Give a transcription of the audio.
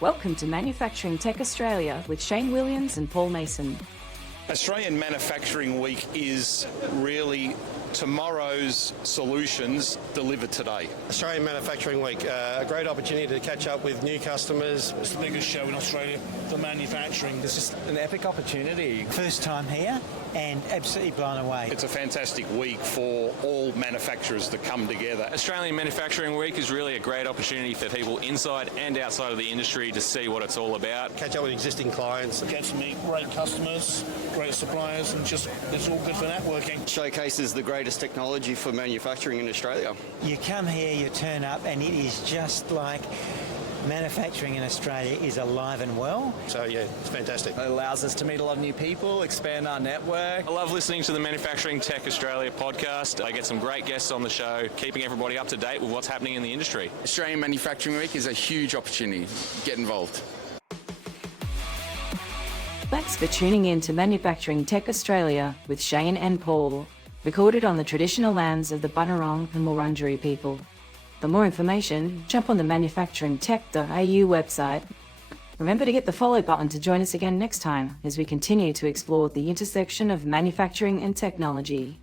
Welcome to Manufacturing Tech Australia with Shane Williams and Paul Mason. Australian Manufacturing Week is really tomorrow's solutions delivered today. Australian Manufacturing Week, a great opportunity to catch up with new customers. It's the biggest show in Australia for manufacturing. It's just an epic opportunity. First time here and absolutely blown away. It's a fantastic week for all manufacturers to come together. Australian Manufacturing Week is really a great opportunity for people inside and outside of the industry to see what it's all about. Catch up with existing clients. Get to meet great customers, great suppliers, and just it's all good for networking. Showcases the greatest technology for manufacturing in Australia. You come here, you turn up, and it is just like manufacturing in Australia is alive and well. So yeah, it's fantastic. It allows us to meet a lot of new people, expand our network. I love listening to the Manufacturing Tech Australia podcast. I get some great guests on the show, keeping everybody up to date with what's happening in the industry. Australian Manufacturing Week is a huge opportunity. Get involved. Thanks for tuning in to Manufacturing Tech Australia with Shane and Paul, recorded on the traditional lands of the Bunurong and Wurundjeri people. For more information, jump on the manufacturingtech.au website. Remember to hit the follow button to join us again next time as we continue to explore the intersection of manufacturing and technology.